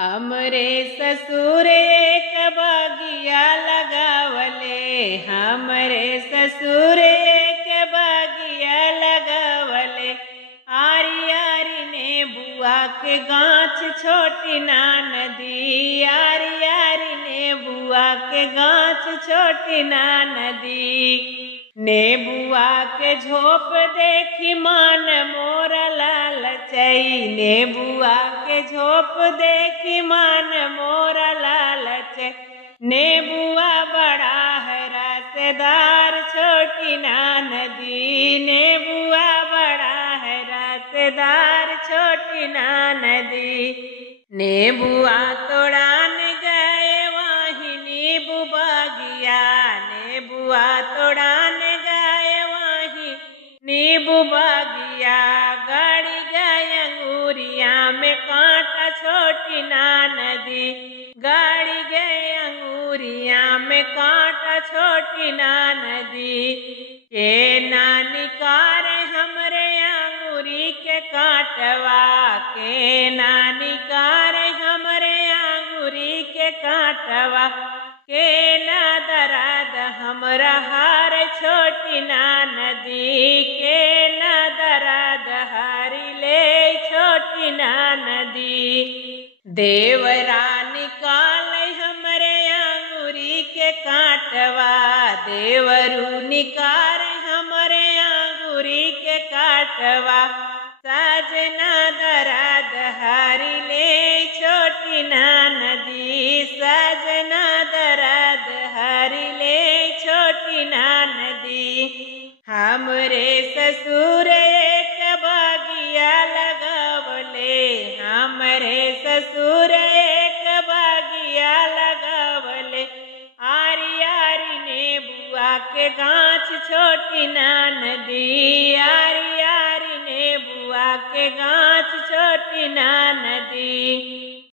हमरे ससुर एक बगिया लगावले, हमरे ससुर एक बगिया लगावले। आरी आरी ने बुआ के गाछ छोटी ना नदी, आरी आरी ने बुआ के गाछ छोटी ना नदी। नेबुआ के झोप देखी मान मोरा लालचई, नेबुआ के झोप देखी मान मोरा लालचई। नेबुआ बड़ा है रसदार छोटी ना नदी, नेबुआ बड़ा है रसदार छोटी ना नदी। नेबुआ तोड़ान गए वहीं नींबू बगिया, नेबुआ तोड़ान गए वहीं नींबू बगिया। गड़ी गए अंगूरिया में कांटा छोटी ना नदी, गड़ी गए अंगूरिया में कांटा छोटी ना नदी। के ना निकारे हमरे अंगूरी के कांटवा, के ना निकारे हमरे अंगूरी के कांटवा। के ना दर्द हमरा हार छोटी ना नदी, के ना दर्द हारी ले छोटी ना नदी। देवरा निकाल हमरे अंगूरी के कांटवा, देवरू निकाल हमरे अंगूरी के कांटवा। सजना दर्द हारी ले छोटी ना नदी, सजना दर्द हारी ले छोटी ना नदी। हमरे ससुर एक बगिया लगावले, हमरे ससुर एक बगिया लगावले। आरी आरी ने बुआ के गाछ छोटी ना नदी, आरी आरी ने बुआ के गाछ छोटी ना नदी।